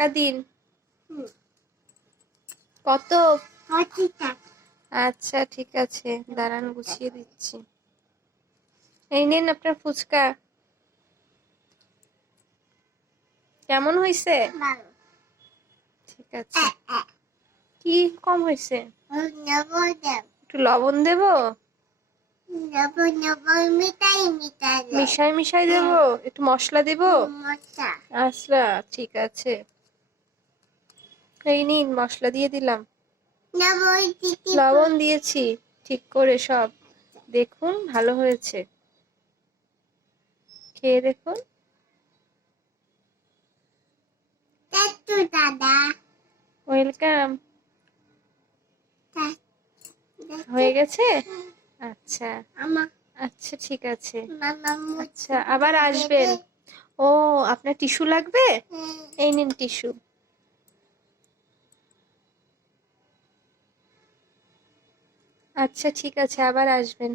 টাকা দিন। কত? আচ্ছা ঠিক আছে, দাঁড়ান গুছিয়ে দিচ্ছি। এই নিন আপনার ফুচকা। কেমন হয়েছে? ঠিক আছে। কি কম হয়েছে? একটু লবণ দেব? মিশাই মিশাই দেব? একটু মশলা দেব? আচ্ছা ঠিক আছে, এই নিন মশলা দিয়ে দিলাম। লবণ দিয়েছি ঠিক করে সব। দেখুন ভালো হয়েছে, খেয়ে দেখুন। ওয়েলকাম। হয়ে গেছে? আচ্ছা আচ্ছা ঠিক আছে। আচ্ছা আবার আসবেন। ও আপনার টিস্যু লাগবে? এই নিন টিস্যু। আচ্ছা ঠিক আছে, আবার আসবেন।